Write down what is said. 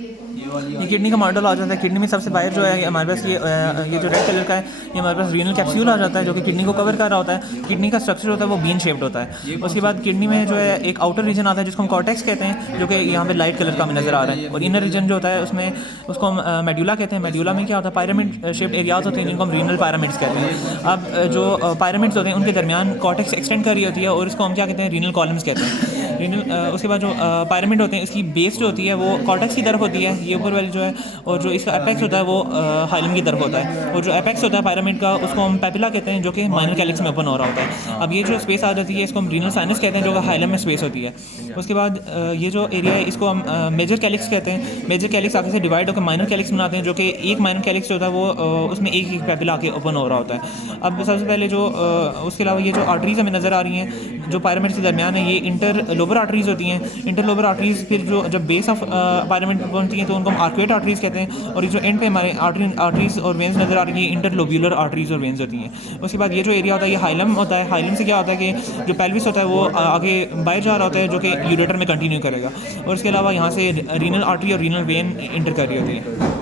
ये किडनी का मॉडल आ जाता है। किडनी में सबसे बाहर जो है हमारे पास ये जो रेड कलर का है, ये हमारे पास रीनल कैप्सूल आ जाता है जो कि किडनी को कवर कर रहा होता है। किडनी का स्ट्रक्चर होता है वो बीन शेप्ड होता है। उसके बाद किडनी में जो है एक आउटर रीजन आता है जिसको हम कॉर्टेक्स कहते हैं, जो कि यहाँ पे लाइट कलर का हमें नजर आ रहा है। और इनर रीजन जो होता है उसमें उसको हम मेड्यूला कहते हैं। मेड्यूला में क्या होता है, पायरामिड शेप्ड एरियाज होते हैं जिनको हम रीनल पायरामिड्स कहते हैं। अब जो पायरामिड्स होते हैं उनके दरमियान कॉर्टेक्स एक्सटेंड कर रही होती है और इसको हम क्या कहते हैं, रीनल कॉलम्स कहते हैं। रीनल उसके बाद जो पायरामिड होते हैं इसकी बेस जो होती है वो कॉर्टेक्स की तरफ होती है, ये ऊपर वाली जो है। और जो इसका एपेक्स होता है वो हाइलम की तरफ होता है। और जो एपेक्स होता है पायरामिड का उसको हम पेपिला कहते हैं, जो कि माइनर कैलिक्स में ओपन हो रहा होता है। अब ये जो स्पेस आ जाती है इसको हम रीनल साइनस कहते हैं, जो कि हाइलम में स्पेस होती है। उसके बाद ये जो एरिया है इसको हम मेजर कैलिक्स कहते हैं। मेजर कैलिक्स आगे से डिवाइड होकर माइनर कैलिक्स बनाते हैं, जो कि एक माइनर कैलिक्स जो होता है वो उसमें एक एक पेपिला आके ओपन हो रहा होता है। अब सबसे पहले जो उसके अलावा ये जो आर्टरीज हमें नज़र आ रही हैं जो पायरामिड के दरमियान है, ये इंटर लोबर आर्टरीज होती हैं। इंटर लोबर आर्टरीज फिर जो जब बेस ऑफ पायरामिड बनती हैं तो उनको हम आर्कुएट आर्टरीज कहते हैं। और ये जो एंड पे हमारे आर्टरीज और वेन्स नज़र आ रही है, इंटरलोब्यूलर आर्टरीज और वेन्स होती हैं। उसके बाद ये जो एरिया होता है ये हाइलम होता है। हाइलम से क्या होता है कि जो पेल्विस होता है वो आगे बाहर जा रहा होता है, जो कि यूरेटर में कंटिन्यू करेगा। और इसके अलावा यहाँ से रीनल आर्टरी और रीनल वेन इंटर कर रही होती है।